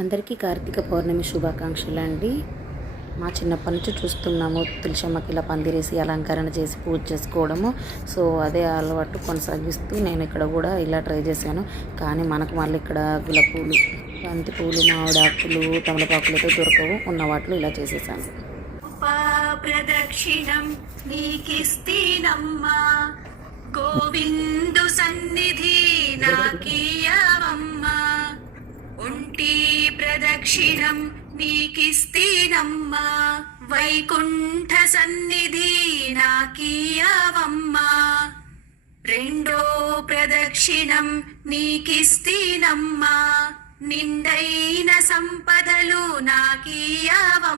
అందరికీ కార్తీక పౌర్ణమి శుభాకాంక్షలు అండి. మా చిన్నప్పటి నుంచి చూస్తున్నాము తులసమ్మకి ఇలా పందిరేసి అలంకరణ చేసి పూజ చేసుకోవడము. సో అదే అలవాటు కొనసాగిస్తూ నేను ఇక్కడ కూడా ఇలా ట్రై చేశాను. కానీ మనకు మళ్ళీ ఇక్కడ గులాబీ పూలు, బంతి పూలు, మామిడాకులు, తమలపాకులతో దొరకవు. ఉన్న వాటిలో ఇలా చేసేసాను. ప్రదక్షిణం నీకిస్తీనమ్మా, గోవిందు సన్నిధి నాకీయవమ్మా. ఒంటి ప్రదక్షిణం నీకిస్తీనమ్మా, వైకుంఠ సన్నిధి నాకీయవమ్మా. రెండో ప్రదక్షిణం నీకిస్తీనమ్మా, నిండైన సంపదలు నాకీయవమ్మా.